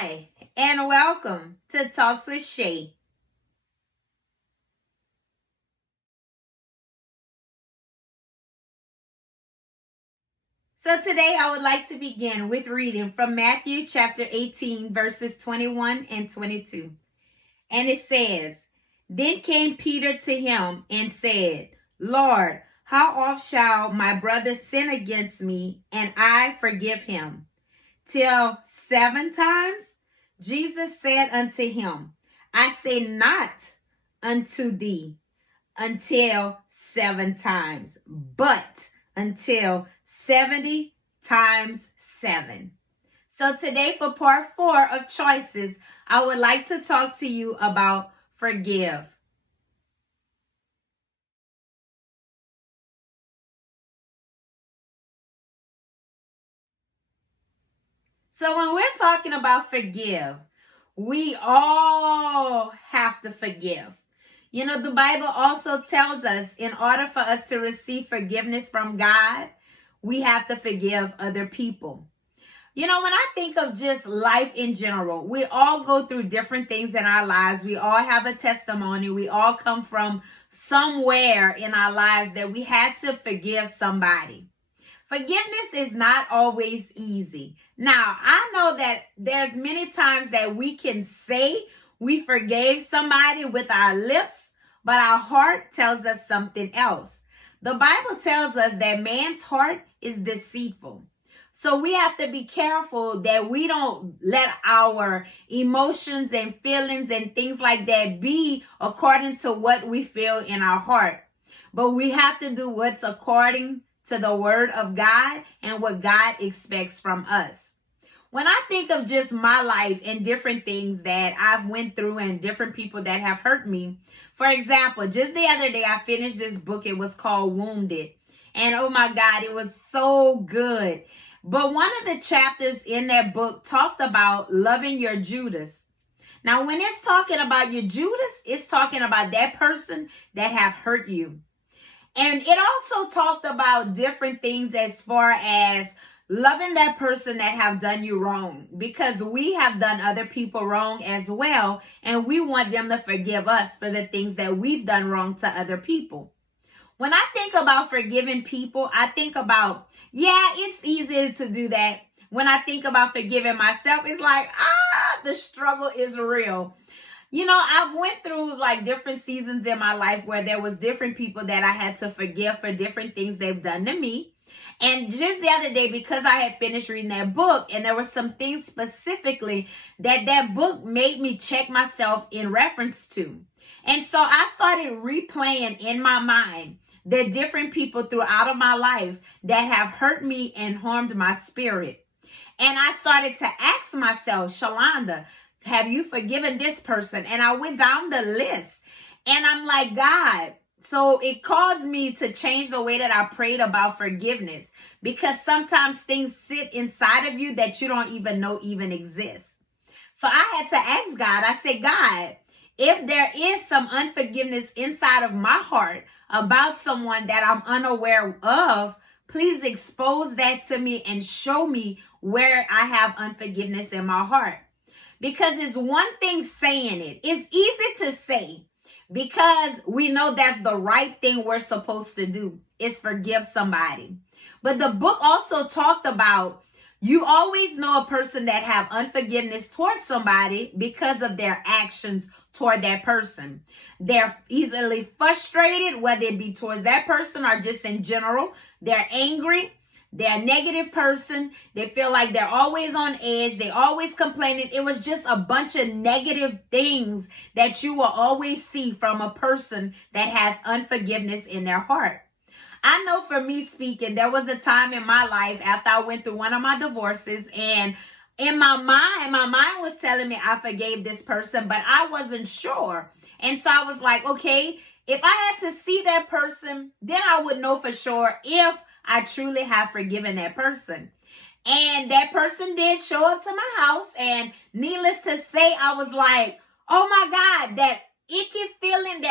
Hi, and welcome to Talks with Shay. So today I would like to begin with reading from Matthew chapter 18, verses 21 and 22. And it says, Then came Peter to him and said, Lord, how oft shall my brother sin against me, and I forgive him? Till 7 times? Jesus said unto him, I say not unto thee until 7 times, but until 70 times 7. So today for part 4 of choices, I would like to talk to you about forgive. So when we're talking about forgive, we all have to forgive. You know, the Bible also tells us in order for us to receive forgiveness from God, we have to forgive other people. You know, when I think of just life in general, we all go through different things in our lives. We all have a testimony. We all come from somewhere in our lives that we had to forgive somebody. Forgiveness is not always easy. Now, I know that there's many times that we can say we forgave somebody with our lips, but our heart tells us something else. The Bible tells us that man's heart is deceitful. So we have to be careful that we don't let our emotions and feelings and things like that be according to what we feel in our heart. But we have to do what's according to the word of God and what God expects from us. When I think of just my life and different things that I've went through and different people that have hurt me, for example, just the other day I finished this book. It was called Wounded. And oh my God, it was so good. But one of the chapters in that book talked about loving your Judas. Now, when it's talking about your Judas, it's talking about that person that have hurt you. And it also talked about different things as far as loving that person that have done you wrong, because we have done other people wrong as well, and we want them to forgive us for the things that we've done wrong to other people. When I think about forgiving people, I think about, yeah, it's easy to do that. When I think about forgiving myself, it's like, the struggle is real. You know, I've went through like different seasons in my life where there was different people that I had to forgive for different things they've done to me. And just the other day, because I had finished reading that book, and there were some things specifically that book made me check myself in reference to. And so I started replaying in my mind the different people throughout of my life that have hurt me and harmed my spirit. And I started to ask myself, Shalonda, have you forgiven this person? And I went down the list and I'm like, God. So it caused me to change the way that I prayed about forgiveness, because sometimes things sit inside of you that you don't even know even exist. So I had to ask God, I said, God, if there is some unforgiveness inside of my heart about someone that I'm unaware of, please expose that to me and show me where I have unforgiveness in my heart. Because it's one thing saying it. It's easy to say because we know that's the right thing we're supposed to do, is forgive somebody. But the book also talked about you always know a person that have unforgiveness towards somebody because of their actions toward that person. They're easily frustrated, whether it be towards that person or just in general. They're angry. They're a negative person. They feel like they're always on edge. They always complaining. It was just a bunch of negative things that you will always see from a person that has unforgiveness in their heart. I know for me speaking, there was a time in my life after I went through one of my divorces, and in my mind was telling me I forgave this person, but I wasn't sure. And so I was like, okay, if I had to see that person, then I would know for sure if I truly have forgiven that person. And that person did show up to my house, and needless to say, I was like, oh my God, that icky feeling,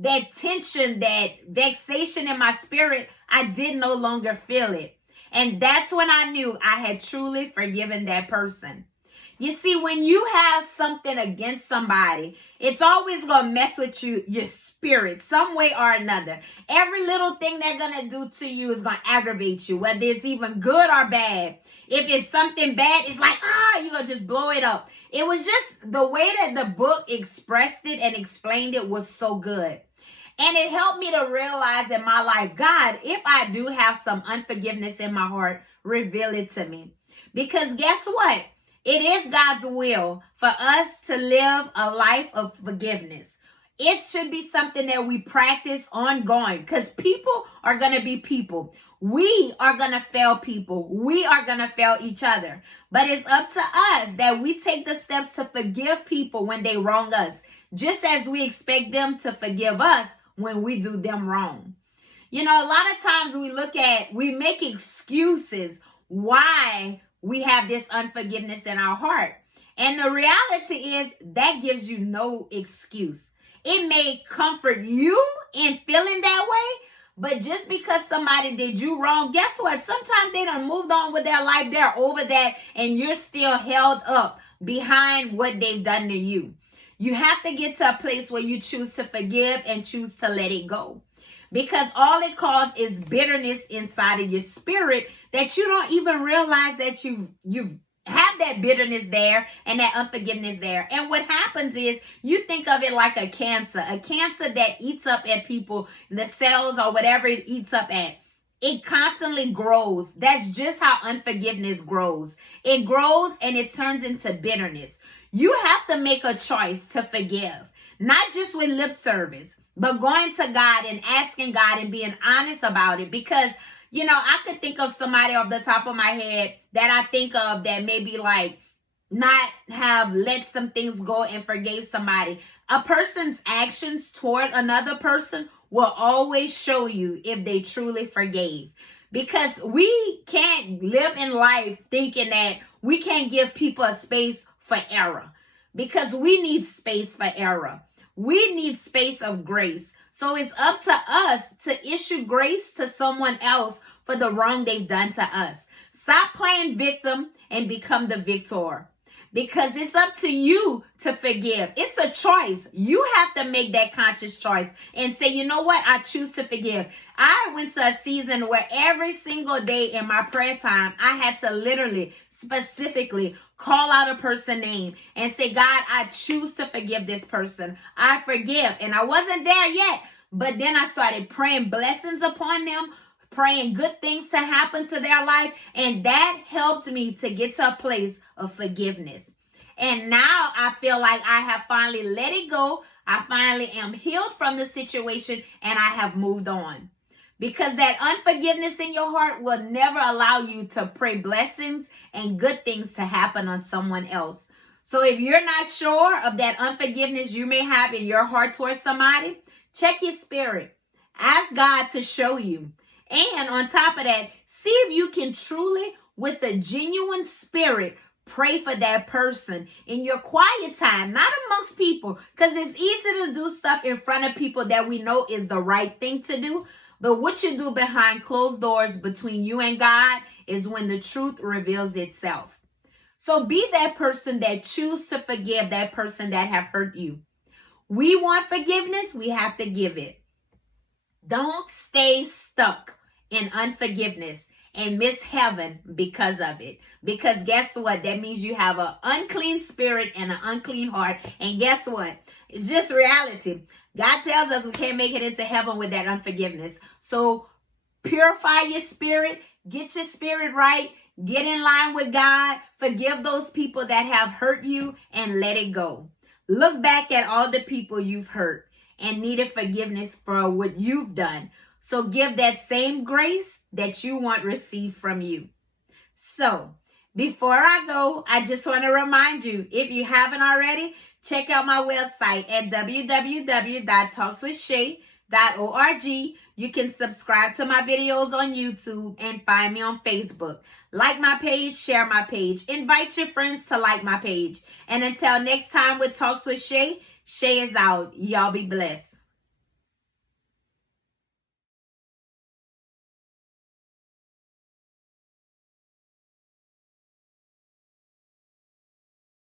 that tension, that vexation in my spirit, I did no longer feel it. And that's when I knew I had truly forgiven that person. You see, when you have something against somebody, it's always going to mess with your spirit some way or another. Every little thing they're going to do to you is going to aggravate you, whether it's even good or bad. If it's something bad, it's like, you're going to just blow it up. It was just the way that the book expressed it and explained it was so good. And it helped me to realize in my life, God, if I do have some unforgiveness in my heart, reveal it to me. Because guess what? It is God's will for us to live a life of forgiveness. It should be something that we practice ongoing, because people are going to be people. We are going to fail people. We are going to fail each other. But it's up to us that we take the steps to forgive people when they wrong us, just as we expect them to forgive us when we do them wrong. You know, a lot of times we make excuses why we have this unforgiveness in our heart. And the reality is that gives you no excuse. It may comfort you in feeling that way, but just because somebody did you wrong, guess what? Sometimes they done moved on with their life. They're over that, and you're still held up behind what they've done to you. You have to get to a place where you choose to forgive and choose to let it go. Because all it causes is bitterness inside of your spirit that you don't even realize that you have that bitterness there and that unforgiveness there. And what happens is you think of it like a cancer that eats up at people, the cells or whatever it eats up at. It constantly grows. That's just how unforgiveness grows. It grows and it turns into bitterness. You have to make a choice to forgive, not just with lip service, but going to God and asking God and being honest about it. Because, you know, I could think of somebody off the top of my head that I think of that maybe like not have let some things go and forgave somebody. A person's actions toward another person will always show you if they truly forgave. Because we can't live in life thinking that we can't give people a space for error. Because we need space for error. We need space of grace. So it's up to us to issue grace to someone else for the wrong they've done to us. Stop playing victim and become the victor. Because it's up to you to forgive. It's a choice. You have to make that conscious choice and say, you know what? I choose to forgive. I went to a season where every single day in my prayer time, I had to literally, specifically call out a person's name and say, God, I choose to forgive this person. I forgive. And I wasn't there yet, but then I started praying blessings upon them, praying good things to happen to their life. And that helped me to get to a place of forgiveness. And now I feel like I have finally let it go. I finally am healed from the situation and I have moved on. Because that unforgiveness in your heart will never allow you to pray blessings and good things to happen on someone else. So if you're not sure of that unforgiveness you may have in your heart towards somebody, check your spirit. Ask God to show you. And on top of that, see if you can truly, with a genuine spirit, pray for that person in your quiet time, not amongst people. Because it's easy to do stuff in front of people that we know is the right thing to do. But what you do behind closed doors between you and God is when the truth reveals itself. So be that person that chooses to forgive that person that have hurt you. We want forgiveness, we have to give it. Don't stay stuck in unforgiveness and miss heaven because of it. Because guess what? That means you have an unclean spirit and an unclean heart. And guess what? It's just reality. God tells us we can't make it into heaven with that unforgiveness. So purify your spirit, get your spirit right, get in line with God, forgive those people that have hurt you, and let it go. Look back at all the people you've hurt and needed forgiveness for what you've done. So give that same grace that you want received from you. So before I go, I just want to remind you, if you haven't already, check out my website at www.talkswithshay.org. You can subscribe to my videos on YouTube and find me on Facebook. Like my page, share my page. Invite your friends to like my page. And until next time with Talks with Shay, Shay is out. Y'all be blessed.